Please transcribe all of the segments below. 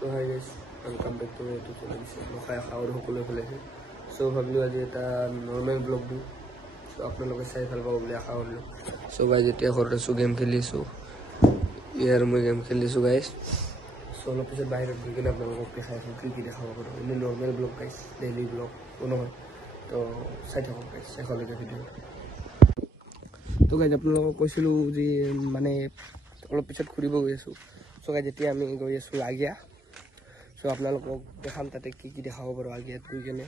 So hi guys, welcome back to my YouTube channel. Mokai khawar hokole kholaise. So bhablu aji eta normal vlog du. So apnaloke sai bhal pabo boli akhawar lo. So guys etia khorte su game khelisu. Yar moi game khelisu guys. So lo pisot bahirot goi kena apnalok dekhai ki dekhabo paro. Ini normal vlog guys, daily vlog ono hoy. To sai thakok guys, sai kholoke video. To guys apnalok koisilu ji mane অলপ পিছত ঘুৰিব গৈ আছো so guys এতিয়া আমি গৈ আছো আগিয়া so আপোনালোকক দেখাম তাতে কি কি দেখাব পাৰো আগিয়াত গৈ কেনে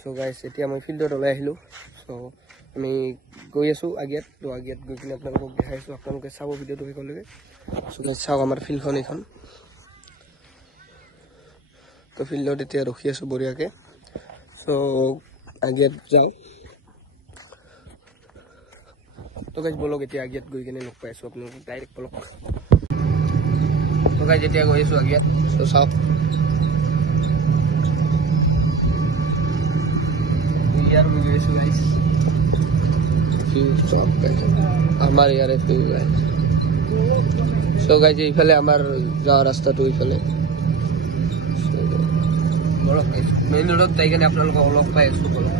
সো গাইজ এতিয়া মই ফিল্ডত ওলাই আহিলো সো আমি গৈ আছো আগিয়াত তো আগিয়াত গৈ কিনে আপোনালোকক দেখাইছো আপোনালোকে চাব ভিডিওটো শেষলৈকে সো গাইজ চাও আমাৰ ফিল্ডখন এখন তো ফিল্ডত এতিয়া ৰখি আছো বঢ়িয়াকে সো আগিয়াত যাও तो गाइस बोलो गेटिया आगियात गई केने लग पाइसो आपन डाइरेक्ट बोलो तो गाइस जेटिया गइसो आगियात सो साउ यार मैं गइसो गाइस फ्यू स्टॉप गाइस हमारे यार फ्यू गाइस सो गाइस इफाले हमार जाओ रास्ता तो इफाले बोलो गाइस मेन रोड ताई केने आपन लोग लग पाइसो बोलो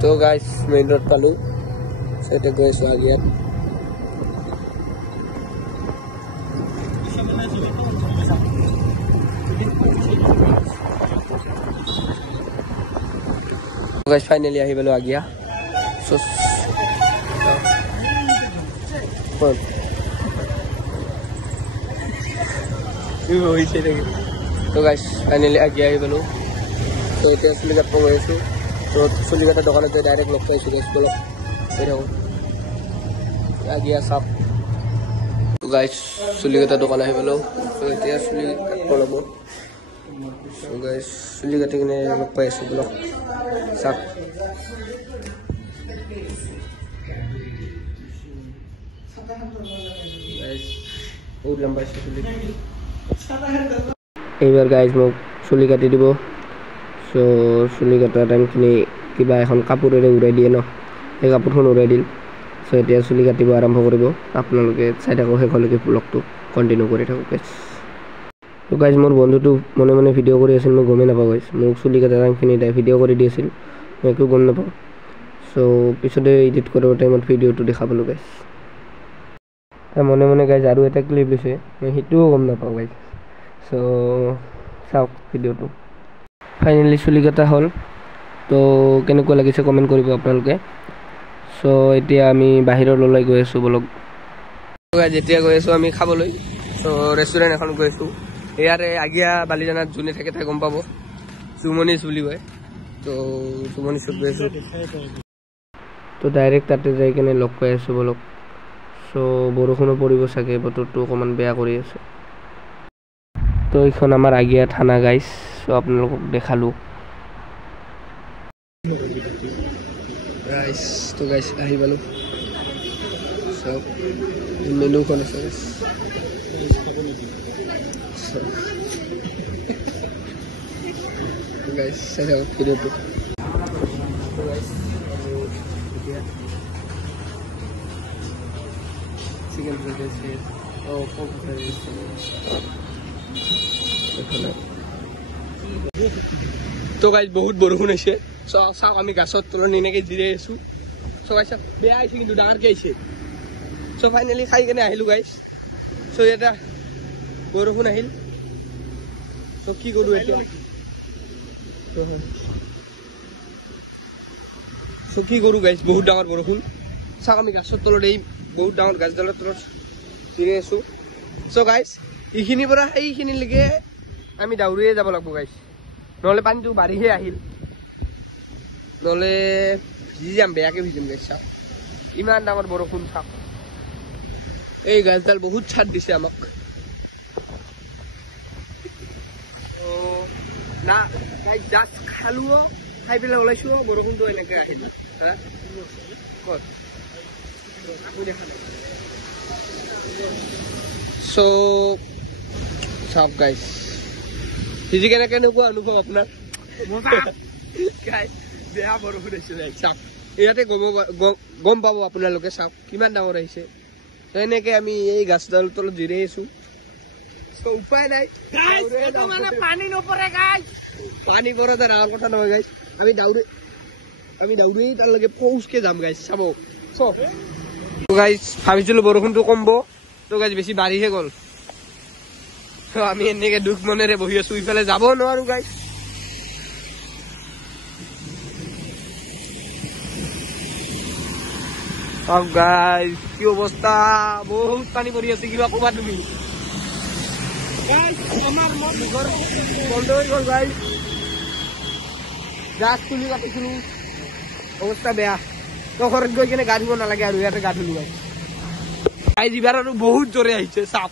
तो गाइस मेन रोड पालु Saya guys bagian. Guys finally ahi belo agia. So तो guys finally agia ahi belo. So itu suligat po guys. So suligat ta dokan te direct log paise guys bolo. आगिया साफ तो guys सुलिगता दुकान आहि बलो तो एतिया सुली कलबो सो गाइस सुलिगते ने लग पाइसो बलो साफ गाइस बहुत लंबा सुली एबार गाइस मो सुली काटि दिबो सो सुली काटा टाइम खनि किबा এখন কাপোৰেৰে উৰাই দিয়ে ন এই কাপোৰখন উৰাই দিল সো এতিয়া চুলি কাটিব আৰম্ভ কৰিব আপোনালোকে চাই থাকক হেকলৈকে ব্লগটো কন্টিনিউ কৰি থাকক গাইস তো গাইস মোৰ বন্ধুটো মনে মনে ভিডিও কৰি আছিল মই গমে নাপাও গাইস মোক চুলি কাটা ৰাংখিনি তাই ভিডিও কৰি দিছিল মই একো গম নাপাও সো পিছতে এডিট কৰাৰ টাইমত ভিডিওটো দেখা পালো গাইস তা মনে মনে গাইস আৰু এটা ক্লিপ লৈছে মই হিটোও গম নাপাও গাইস সো চাওক ভিডিওটো ফাইনালি চুলি কাটা হল তো কেনেকুৱা লাগিছে কমেন্ট কৰিব আপোনালোকে সো এতিয়া আমি বাহিৰৰ ললাই গৈ আছো বলক গাইস যেতিয়া গৈ আছো আমি খাবলৈ সো ৰেষ্টুৰেন্ট এখন গৈ আছো ইয়াৰে আগিয়া বালিজানাত জুনি থাকে তাই গম পাবো সুমনি চুলি গয় তো সুমনি চুক গৈ আছো তো ডাইৰেক্ট তাতে যাই কেনে লগ পাই আছো বলক সো বৰষুণ পৰিব চাগে বতৰটো অকমান বেয়া কৰি আছে তো এইখন আমাৰ আগিয়া থানা গাইস সো আপোনালোকক দেখালো guys to guys ahi balu so menu kon ase so guys saya video tu so guys chicken burgers oh pork burgers तो गाइस बहुत बरखुन आइसे सो साक आमी गाছত তলত নিনেকে জিৰে আছো সো গাইস বেয়া আইছে কিন্তু ডাঙৰ কে আইছে সো ফাইনালি খাই কেনে আহিলো গাইস সো এটা বৰখুন আহিল সো কি কৰো এতিয়া সো কি কৰো গাইস বহুত ডাঙৰ বৰখুন সাক আমি গাছত তলত এই বহুত ডাঙৰ গাছডালৰ তলত জিৰে আছো সো গাইস ইখিনি পৰা এইখিনি লগে আমি দাউৰিয়ে যাব লাগিব গাইস নহলে পানীটো বাঢ়িহে আহিল নহলে ভিজাম বেয়াকে ভিজাম গাইস ইমান ডাঙৰ বৰষুণ থাক এই গাছডাল বহুত ছাট দিছে আমাক ও না গাইস জাস্ট খালুও খাই পেলাই ওলাইছো বৰষুণটো এনেকে আহিল হা কত আপু দেখা না সো সব গাইস ফিজিক্যালি কেনেকুৱা অনুভৱ আপোনাৰ গাইস বেয়া বৰষুণ আহিছে চাক ইয়াতে গম পাব আপোনালোকে চাক কিমান ডাঙৰ আহিছে তো এনেকে আমি এই গাছডাল তলত জিৰে আছো সো উপায় নাই গাইস এটা মানে পানি নপৰে গাইস পানি পৰে তো আৰ কথা নহয় গাইস আমি দাউৰি তাৰ লগে পৌঁছকে যাম গাইস চাব সো গাইস ভাবিছিলো বৰষুণটো কমব তো গাইস বেছি বাঢ়িহে গ'ল তো আমি এনেকে দুখ মনেৰে বহি আছো ইফালে যাব নোৱাৰো গাইস Oh guys, কি অৱস্থা বহুত পানী পৰি আছে কিবা কবা তুমি গাইস আমাৰ মন বন্ধ হৈ গ'ল গাইস জাষ্ট তুলি কাটিছিলো অৱস্থা বেয়া তো ঘৰত গৈ কিনে গা ধুব নালাগে আৰু ইয়াতে গা ধুলো গাইস গাইস ইবাৰ আৰু বহুত জোৰে আহিছে চাপ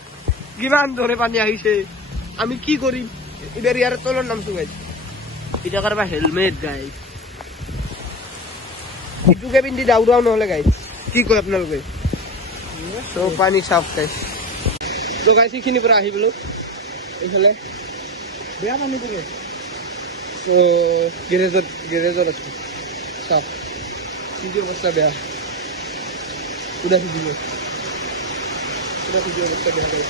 কিমান জোৰে পানী আহিছে আমি কি কৰিম ইবাৰ ইয়াৰ তলৰ নামছো গাইস এটা কৰবা হেলমেট গাইস ইটোকে পিন্ধি দাউৰাও নহলে গাইস কি কয় আপোনালোকে তো পানী চাপ গাইস তো গাইস এইখিনি পৰা আহি গলো এইফালে বেয়া পানি পৰে তো গেৰেজত আছো চাপ কি অৱস্থা বেয়া পুৰা ভিজিব অৱস্থা বেয়া গাইস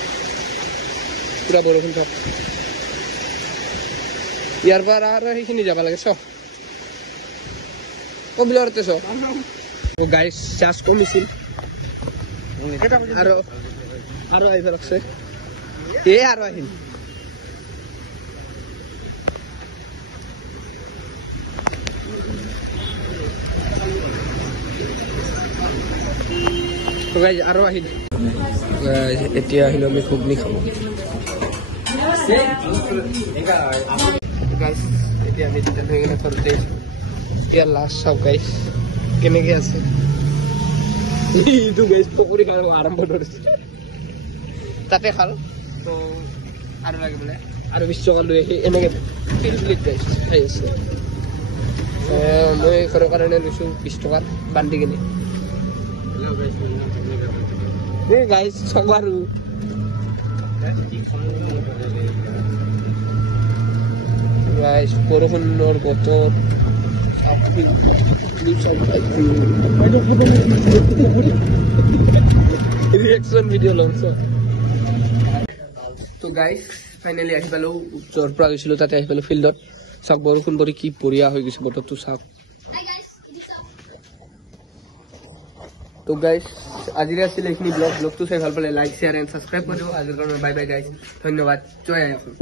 পুৰা বৰষুণ থাক ইয়াৰ পৰা আৰু সেইখিনি যাব লাগে চ কবিলৰতে চ ও গাইস চাৰ্জ কমিছিল আৰু আহিব লাগছে আৰু আহিল তো গাইস আৰু আহিল এতিয়া আহিলো আমি ঘুগনি খাব গাইস এতিয়া আমি দুটা হৈ গ'লে ঘৰতে এতিয়া লাষ্ট চাওক গাইস কেনেকে আছে এইটো গাইস পকৰি খাব আৰম্ভ কৰিছে তাতে খাল তো আৰু লাগে বোলে আৰু 20 টকা লৈ আহি এনেকে প্লেট গাইস খাই আছে মই ঘৰৰ কাৰণে লৈছো 20 টকাত বান্ধি কিনে এই গাইস সবাৰু গাইস বৰষুণৰ বতৰ ৰিয়েকশ্যন ভিডিঅ' লঞ্চ তো গাইস ফাইনেলি আহি পালো য'ৰ পৰা গৈছিলো তাতে আহি পালো ফিল্ডত চাওক বৰষুণ পৰি কি বঢ়িয়া হৈ গৈছে বতৰটো চাওক তো গাইস আজিৰ আছিলে এইখিনি ব্লগটো চাই ভাল পালে লাইক শ্বেয়াৰ এণ্ড ছাবস্ক্ৰাইব কৰি দিব আজিৰ কাৰণে বাই বাই গাইস ধন্যবাদ জয় আই অসম